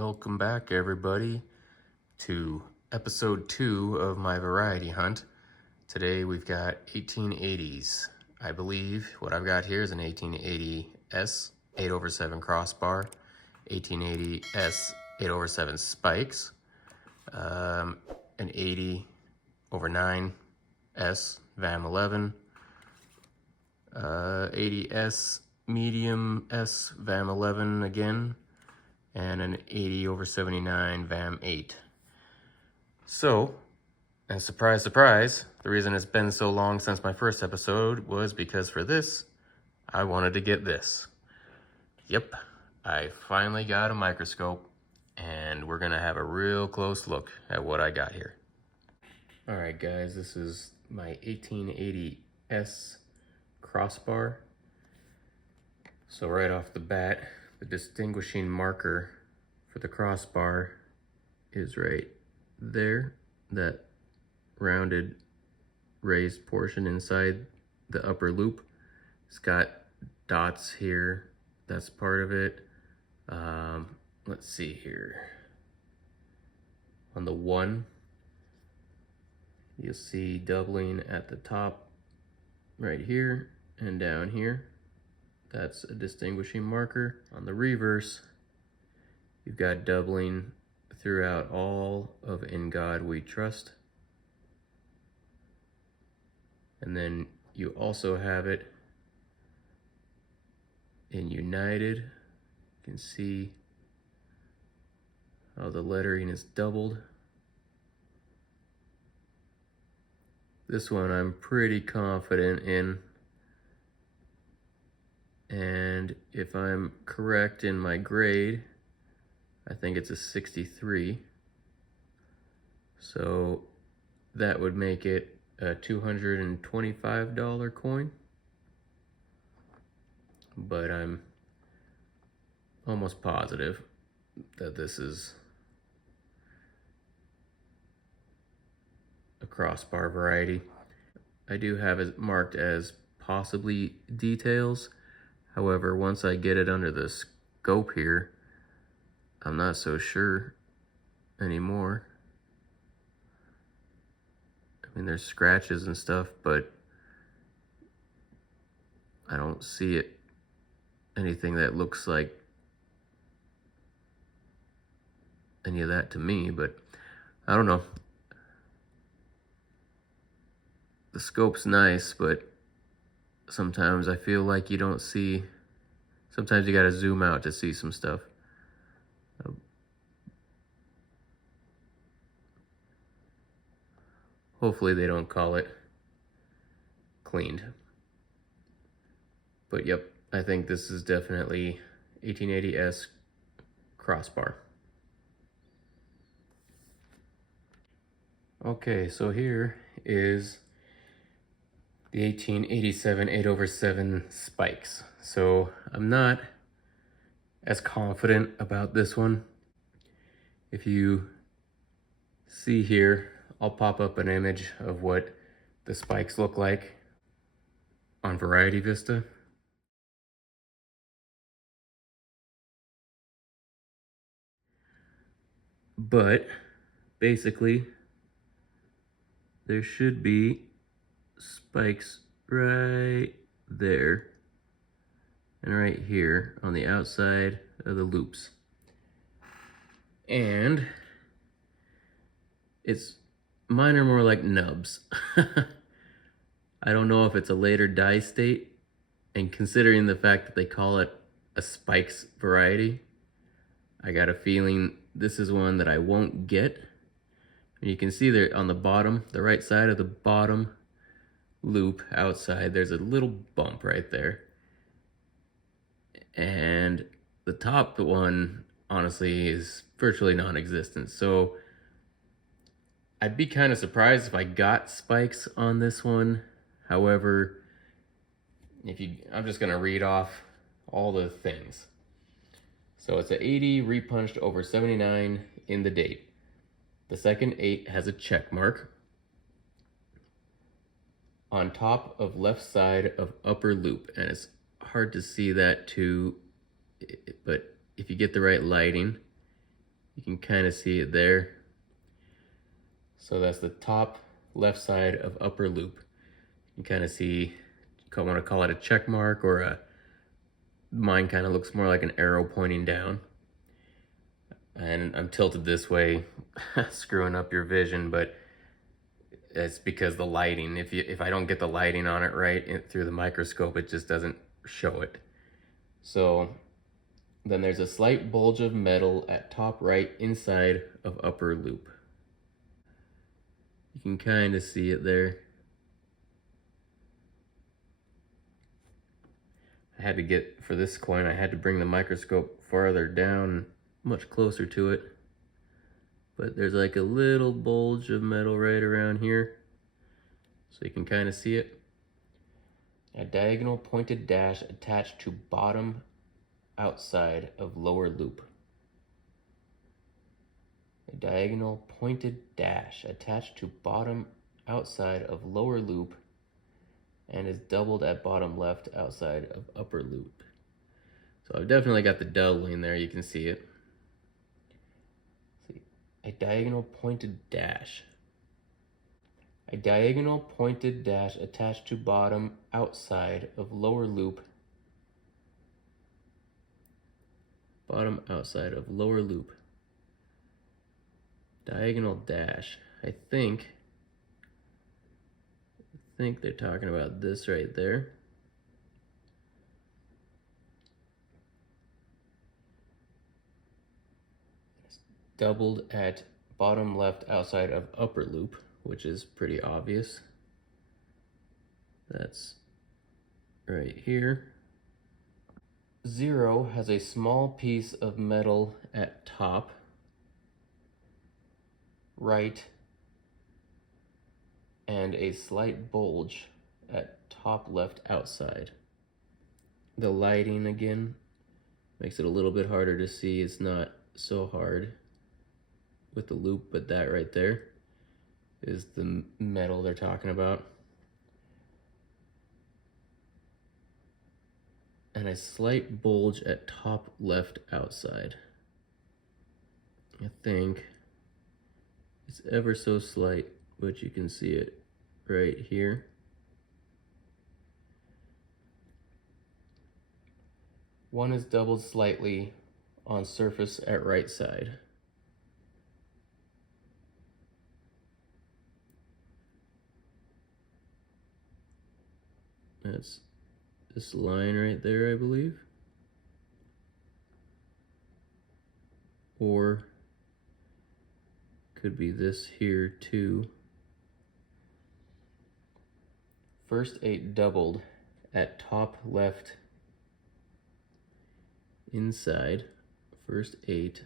Welcome back, everybody, to episode 2 of my variety hunt. Today we've got 1880s. I believe what I've got here is an 1880s 8/7 crossbar, 1880s 8/7 spikes, an 80/9s Vam 11, 80s medium S Vam 11 again, and an 80/79 Vam 8. So, and surprise, surprise, the reason it's been so long since my first episode was because for this, I wanted to get this. Yep, I finally got a microscope, and we're gonna have a real close look at what I got here. All right, guys, this is my 1880s crossbar. So right off the bat, the distinguishing marker for the crossbar is right there, that rounded raised portion inside the upper loop. It's got dots here, that's part of it. Let's see here. On the 1, you'll see doubling at the top right here and down here. That's a distinguishing marker. On the reverse, you've got doubling throughout all of In God We Trust. And then you also have it in United. You can see how the lettering is doubled. This one I'm pretty confident in. And if I'm correct in my grade, I think it's a 63. So that would make it a $225 coin. But I'm almost positive that this is a crossbar variety. I do have it marked as possibly details. However, once I get it under the scope here, I'm not so sure anymore. I mean, there's scratches and stuff, but I don't see anything that looks like any of that to me, but I don't know. The scope's nice, but sometimes I feel like you don't see, sometimes you gotta zoom out to see some stuff. Hopefully they don't call it cleaned. But yep, I think this is definitely 1880s crossbar. Okay, so here is the 1887 8/7 spikes. So I'm not as confident about this one. If you see here, I'll pop up an image of what the spikes look like on Variety Vista. But basically, there should be spikes right there and right here on the outside of the loops. And mine are more like nubs. I don't know if it's a later dye state, and considering the fact that they call it a spikes variety, I got a feeling this is one that I won't get. And you can see there on the bottom, the right side of the bottom loop outside, there's a little bump right there. And the top one, honestly, is virtually non-existent. So I'd be kind of surprised if I got spikes on this one. However, I'm just gonna read off all the things. So it's an 80 repunched over 79 in the date. The second 8 has a check mark on top of left side of upper loop, and it's hard to see that too, but if you get the right lighting, You can kind of see it there. So that's the top left side of upper loop. You can kind of see, you want to call it a check mark, or mine kind of looks more like an arrow pointing down. And I'm tilted this way, screwing up your vision, but it's because the lighting. If I don't get the lighting on it right through the microscope, it just doesn't show it. So then there's a slight bulge of metal at top right inside of upper loop. You can kind of see it there. I had to get, for this coin, I had to bring the microscope farther down, much closer to it. But there's like a little bulge of metal right around here, so you can kind of see it. A diagonal pointed dash attached to bottom outside of lower loop. A diagonal pointed dash attached to bottom outside of lower loop and is doubled at bottom left outside of upper loop. So I've definitely got the doubling there, you can see it. See, a diagonal pointed dash. A diagonal pointed dash attached to bottom outside of lower loop. Bottom outside of lower loop. Diagonal dash. I think they're talking about this right there. It's doubled at bottom left outside of upper loop, which is pretty obvious. That's right here. 0 has a small piece of metal at top right and a slight bulge at top left outside. The lighting again makes it a little bit harder to see. It's not so hard with the loop, but that right there is the metal they're talking about. And a slight bulge at top left outside. I think it's ever so slight, but you can see it right here. One is doubled slightly on surface at right side. That's this line right there, I believe. Or could be this here too. First 8 doubled at top left inside. First 8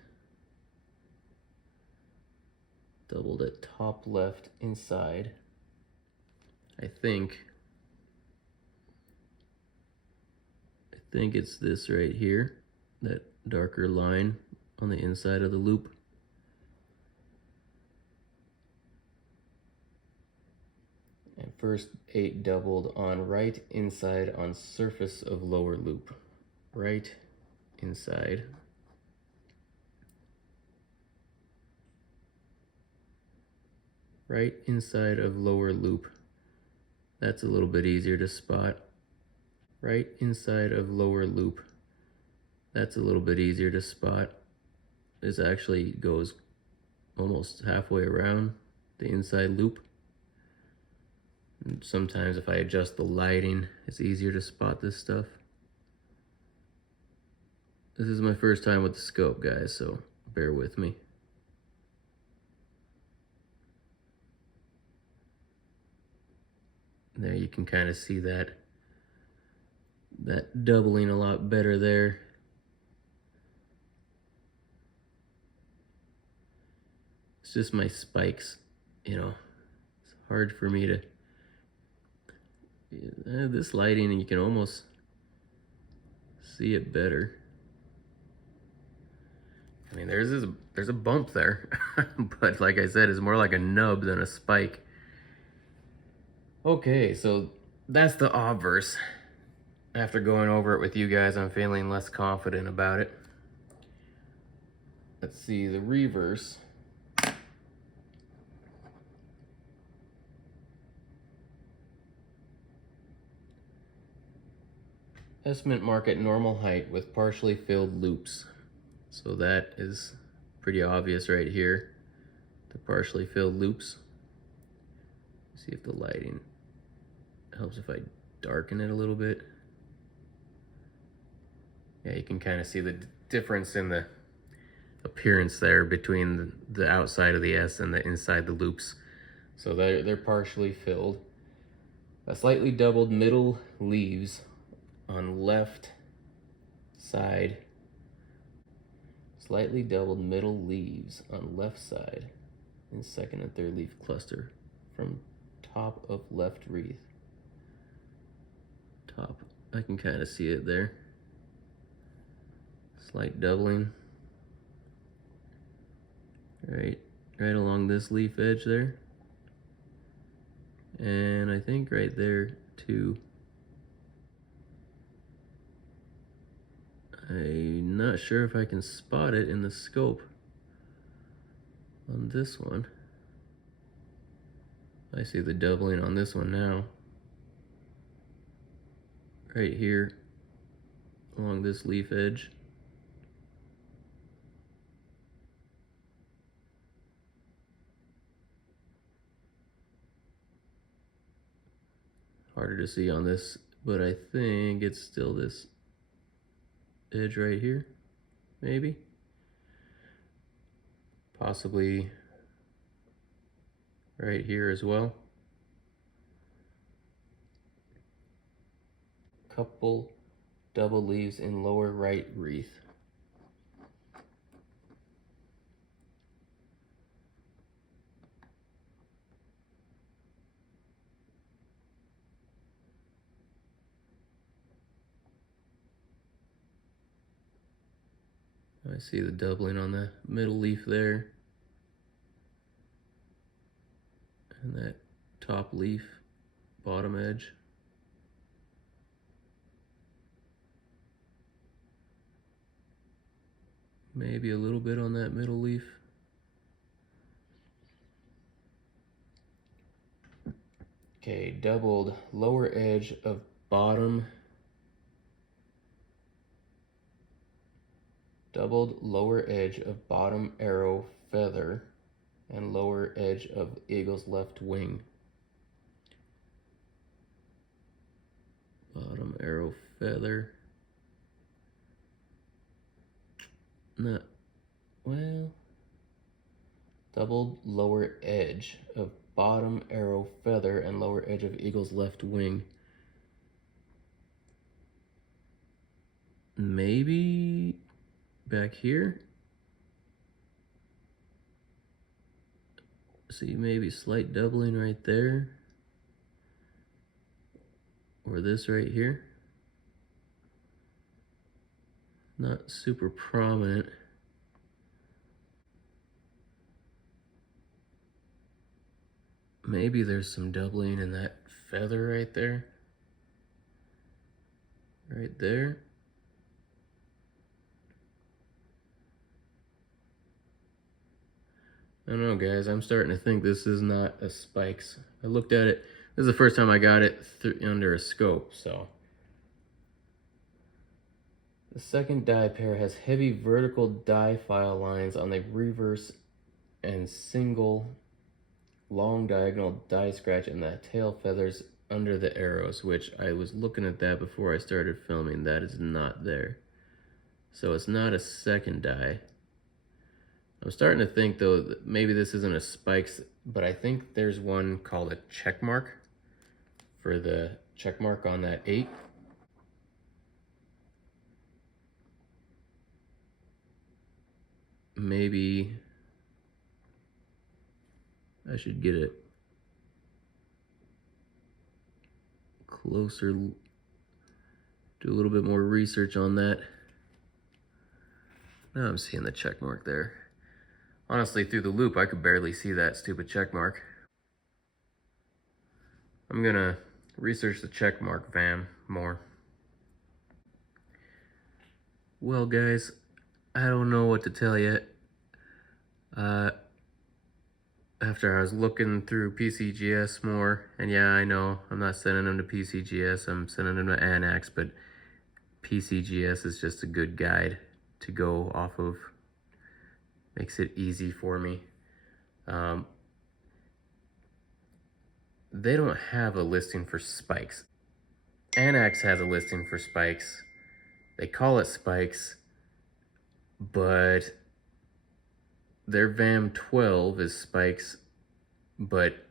doubled at top left inside. I think it's this right here, that darker line on the inside of the loop. And first 8 doubled on right inside on surface of lower loop. Right inside. Right inside of lower loop. That's a little bit easier to spot. Right inside of lower loop. That's a little bit easier to spot. This actually goes almost halfway around the inside loop. And sometimes if I adjust the lighting, it's easier to spot this stuff. This is my first time with the scope, guys, so bear with me. There you can kind of see that doubling a lot better there. It's just my spikes, you know. It's hard for me to... this lighting, you can almost see it better. I mean, there's a bump there, but like I said, it's more like a nub than a spike. Okay, so that's the obverse. After going over it with you guys, I'm feeling less confident about it. let's see, the reverse. Estimate mark at normal height with partially filled loops. So that is pretty obvious right here, the partially filled loops. See if the lighting helps if I darken it a little bit. Yeah, you can kind of see the difference in the appearance there between the outside of the S and the inside the loops. So they're partially filled. A slightly doubled middle leaves on left side. Slightly doubled middle leaves on left side in second and third leaf cluster from top of left wreath. Top, I can kind of see it there. Slight doubling. Right along this leaf edge there. And I think right there too. I'm not sure if I can spot it in the scope on this one. I see the doubling on this one now. Right here along this leaf edge. Harder to see on this, but I think it's still this edge right here, maybe. Possibly right here as well. Couple double leaves in lower right wreath. I see the doubling on the middle leaf there. And that top leaf, bottom edge. Maybe a little bit on that middle leaf. Okay, doubled lower edge of bottom. Doubled lower edge of bottom arrow feather and lower edge of eagle's left wing. Bottom arrow feather. Not, well, doubled lower edge of bottom arrow feather and lower edge of eagle's left wing. Maybe back here. See, maybe slight doubling right there. Or this right here. Not super prominent. Maybe there's some doubling in that feather right there. Right there. I don't know, guys. I'm starting to think this is not a spikes. I looked at it. This is the first time I got it under a scope, so. The second die pair has heavy vertical die file lines on the reverse and single long diagonal die scratch in the tail feathers under the arrows, which I was looking at that before I started filming. That is not there. So it's not a second die. I'm starting to think though that maybe this isn't a spikes, but I think there's one called a checkmark for the checkmark on that 8. Maybe I should get it closer, do a little bit more research on that. Now I'm seeing the check mark there. Honestly, through the loop, I could barely see that stupid check mark. I'm gonna research the check mark Vam more. Well, guys, I don't know what to tell you. After I was looking through PCGS more, and yeah, I know I'm not sending them to PCGS, I'm sending them to Annex, but PCGS is just a good guide to go off of. Makes it easy for me. They don't have a listing for spikes. Annex has a listing for spikes. They call it spikes, but their VAM 12 is spikes, but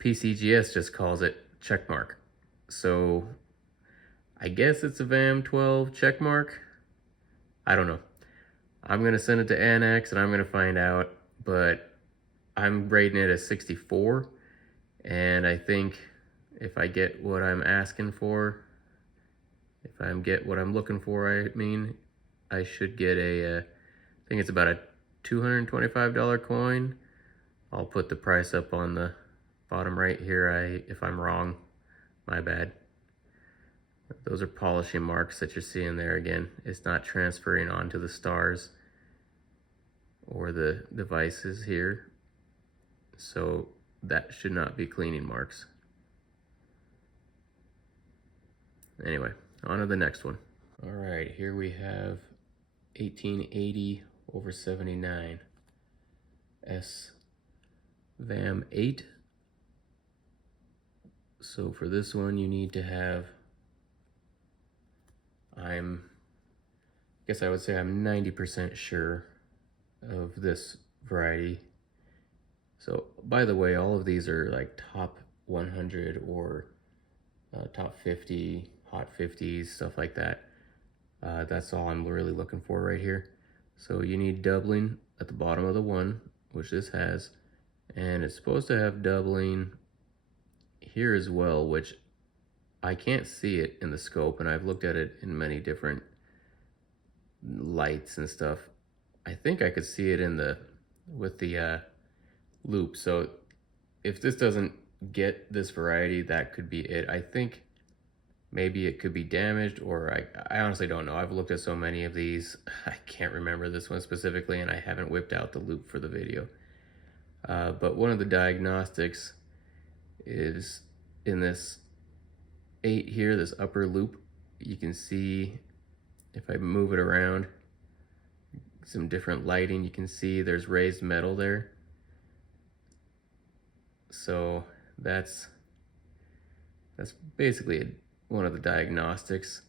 PCGS just calls it Checkmark. So I guess it's a VAM 12 Checkmark. I don't know. I'm gonna send it to Annex and I'm gonna find out, but I'm rating it as 64. And I think if I get what I'm asking for, if I get what I'm looking for, I mean, I should get I think it's about a $225 coin. I'll put the price up on the bottom right here. If I'm wrong, my bad. Those are polishing marks that you're seeing there again. It's not transferring onto the stars or the devices here. So that should not be cleaning marks. Anyway, on to the next one. All right, here we have 1880/79 S Vam 8. So for this one, you need to have, I guess I would say I'm 90% sure of this variety. So by the way, all of these are like top 100 or top 50, hot 50s, stuff like that. That's all I'm really looking for right here. So you need doubling at the bottom of the one, which this has, and it's supposed to have doubling here as well, which I can't see it in the scope, and I've looked at it in many different lights and stuff. I think I could see it with the loop. So if this doesn't get this variety, that could be it. I think maybe it could be damaged, or I honestly don't know. I've looked at so many of these, I can't remember this one specifically, and I haven't whipped out the loop for the video. But one of the diagnostics is in this 8 here, this upper loop. You can see, if I move it around, some different lighting, you can see there's raised metal there. So that's basically one of the diagnostics.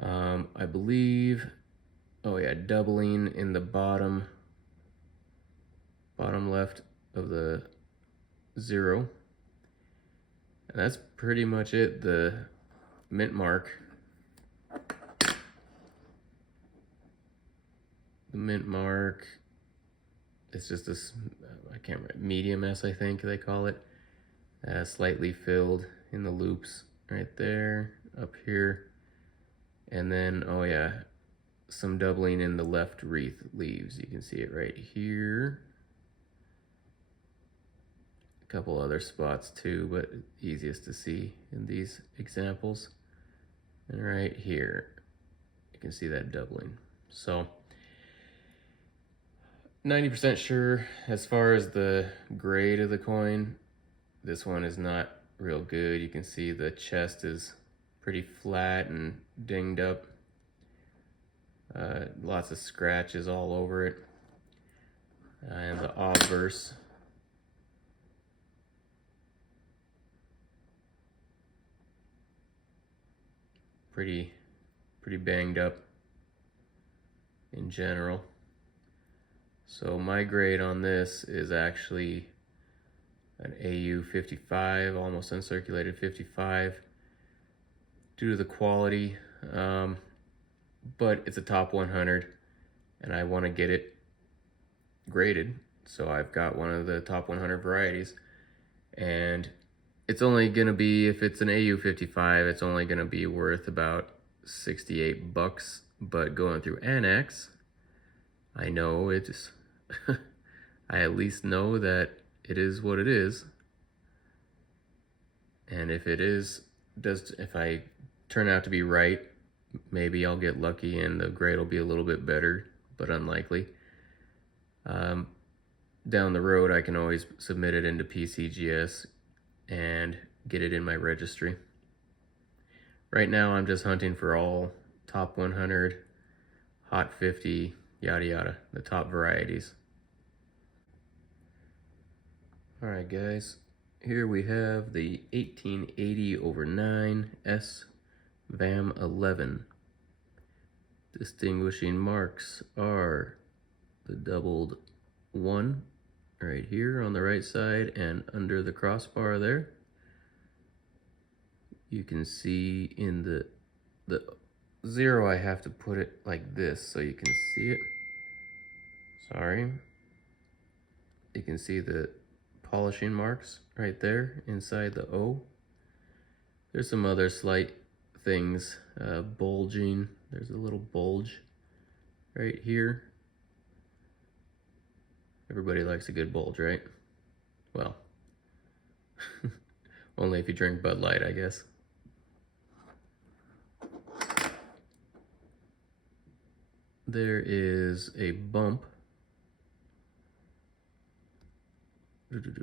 I believe, oh yeah, doubling in the bottom left of the 0. And that's pretty much it. The mint mark. The mint mark, it's just this, I can't remember, medium S, I think they call it. Slightly filled in the loops right there, up here. And then, oh yeah, some doubling in the left wreath leaves. You can see it right here. A couple other spots too, but easiest to see in these examples. And right here, you can see that doubling. So 90% sure. As far as the grade of the coin, this one is not real good. You can see the chest is pretty flat and dinged up. Lots of scratches all over it. And the obverse, pretty banged up in general. So my grade on this is actually an AU 55, almost uncirculated 55, due to the quality, but it's a top 100, and I want to get it graded, so I've got one of the top 100 varieties, and it's only going to be, if it's an AU 55, it's only going to be worth about 68 bucks, but going through Annex, I know it's, I at least know that it is what it is. And if it is, if I turn out to be right, maybe I'll get lucky and the grade will be a little bit better, but unlikely. down the road I can always submit it into PCGS and get it in my registry. Right now I'm just hunting for all top 100, hot 50, yada yada, the top varieties. Alright guys, here we have the 1880/9 Vam 11. Distinguishing marks are the doubled 1 right here on the right side and under the crossbar there. You can see in the 0 I have to put it like this so you can see it. Sorry. You can see the polishing marks right there inside the O. There's some other slight things, bulging. There's a little bulge right here. Everybody likes a good bulge, right? Well, only if you drink Bud Light, I guess. There is a bump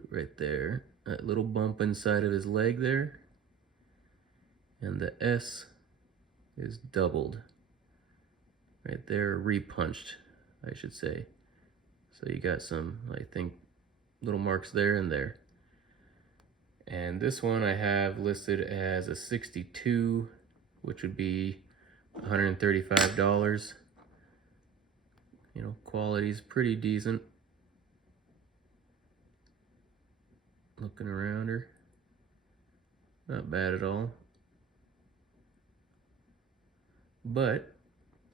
right there, that little bump inside of his leg there, and the S is doubled right there, repunched, I should say. So you got some, I think, little marks there and there. And this one I have listed as a 62, which would be $135. You know, quality's pretty decent. Looking around her, not bad at all. But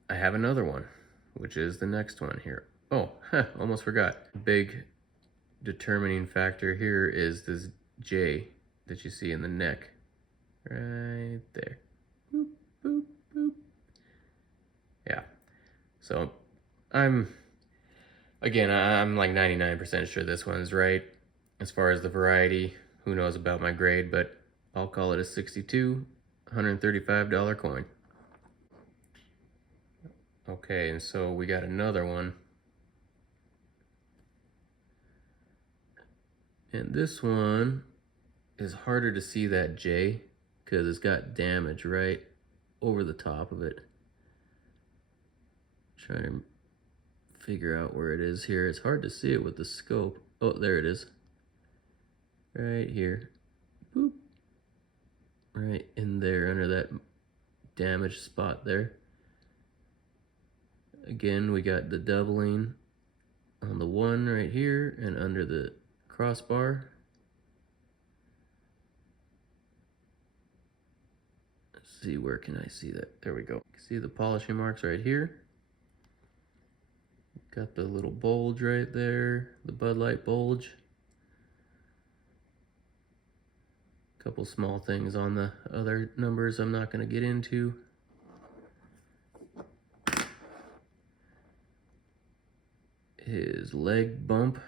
I have another one, which is the next one here. Oh, almost forgot. Big determining factor here is this J that you see in the neck. Right there. Boop, boop, boop. Yeah. So I'm like 99% sure this one's right. As far as the variety, who knows about my grade, but I'll call it a 62, $135 coin. Okay, and so we got another one. And this one is harder to see that J because it's got damage right over the top of it. Trying to figure out where it is here. It's hard to see it with the scope. Oh, there it is. Right here. Boop. Right in there under that damaged spot there. Again, we got the doubling on the 1 right here and under the crossbar. Let's see, where can I see that? There we go. See the polishing marks right here. Got the little bulge right there, the Bud Light bulge. Couple small things on the other numbers I'm not going to get into. His leg bump.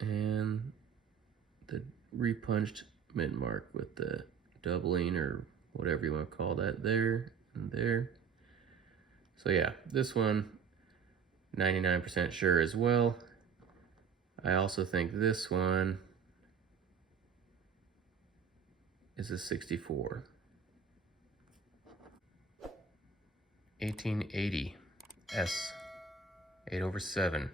And the repunched mint mark with the doubling or whatever you want to call that there and there. So yeah, this one 99% sure as well. I also think this one is a 64. 1880 S 8/7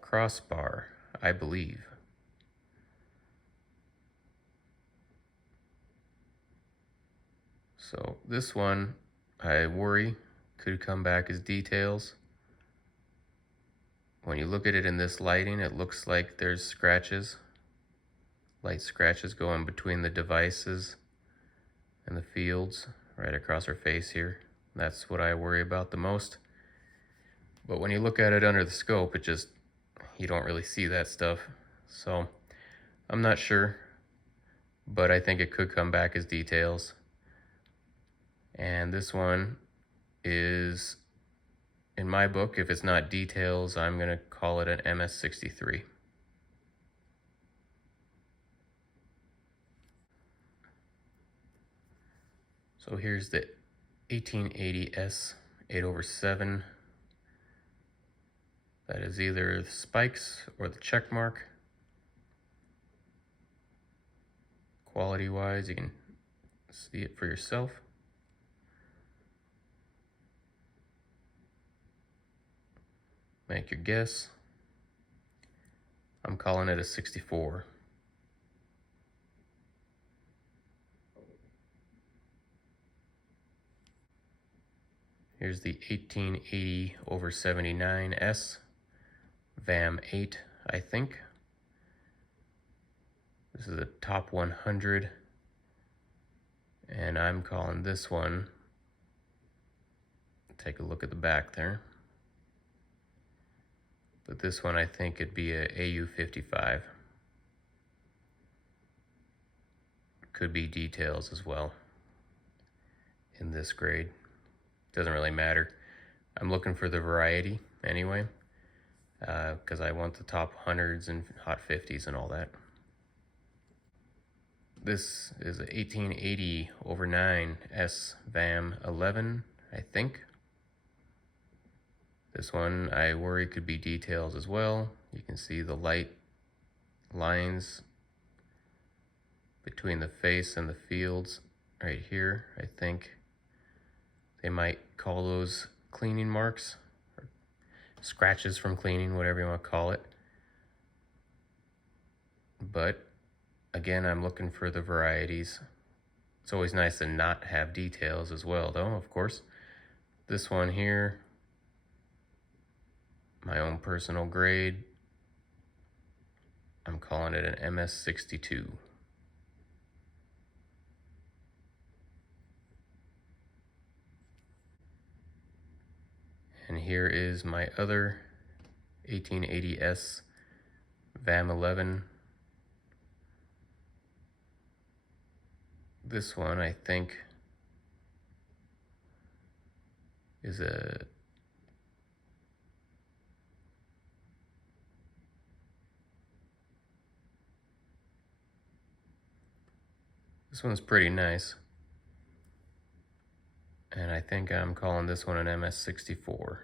Crossbar, I believe. So this one, I worry, could come back as details. When you look at it in this lighting, it looks like there's scratches, light scratches going between the devices and the fields right across her face here. That's what I worry about the most. But when you look at it under the scope, it just, you don't really see that stuff. So I'm not sure, but I think it could come back as details. And this one is, in my book, if it's not details, I'm going to call it an MS63. So here's the 1880S 8/7. That is either the spikes or the Checkmark. Quality wise, you can see it for yourself. Make your guess. I'm calling it a 64. Here's the 1880/79S Vam 8, I think. This is a top 100, and I'm calling this one, take a look at the back there, but this one I think it'd be a AU55. Could be details as well in this grade. Doesn't really matter. I'm looking for the variety anyway, because I want the top 100s and hot 50s and all that. This is a 1880/9S Vam 11, I think. This one I worry could be details as well. You can see the light lines between the face and the fields right here. I think they might call those cleaning marks, or scratches from cleaning, whatever you want to call it. But again, I'm looking for the varieties. It's always nice to not have details as well, though, of course. This one here, my own personal grade, I'm calling it an MS62. And here is my other 1880S Vam 11. This one I think is a this one's pretty nice, and I think I'm calling this one an MS64.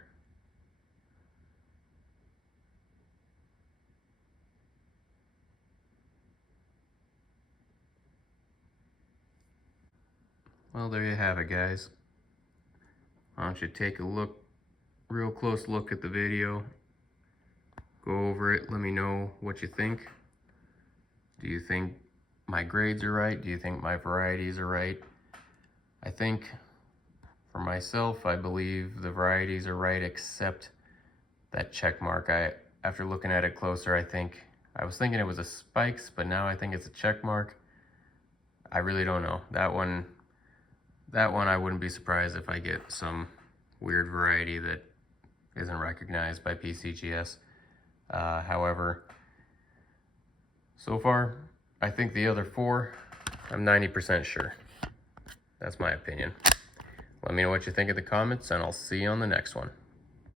Well, there you have it, guys. Why don't you take a look, real close look at the video, go over it, let me know what you think. Do you think my grades are right? Do you think my varieties are right? I think for myself, I believe the varieties are right, except that Checkmark. After looking at it closer, I was thinking it was a spikes, but now I think it's a Checkmark. I really don't know. That one I wouldn't be surprised if I get some weird variety that isn't recognized by PCGS. However, so far, I think the other four, I'm 90% sure. That's my opinion. Let me know what you think in the comments, and I'll see you on the next one.